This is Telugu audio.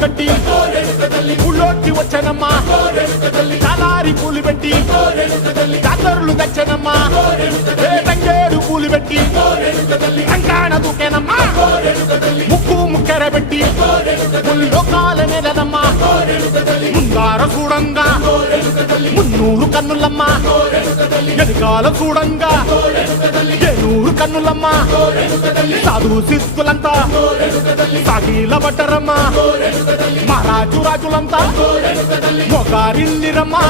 కట్టి ఊళ్ళోకి వచ్చానమ్మా చాలారి పూలు పెట్టి జాతరలు తెచ్చానమ్మా తంగేడు పూలు పెట్టి కంకాణ దూకేనమ్మా ముక్కు ముక్కెర పెట్టి ముల్లోకాల నెలనమ్మా ముందార చూడంగా మున్నూరు కన్నులమ్మా ఎనకాల చూడంగా ఏనూరు కన్నులమ్మా సాధు సిద్ధులంతా సాగిల పడ్డరమ్మా మహారాజు రాజులంతా మొగారిల్లిరమ్మా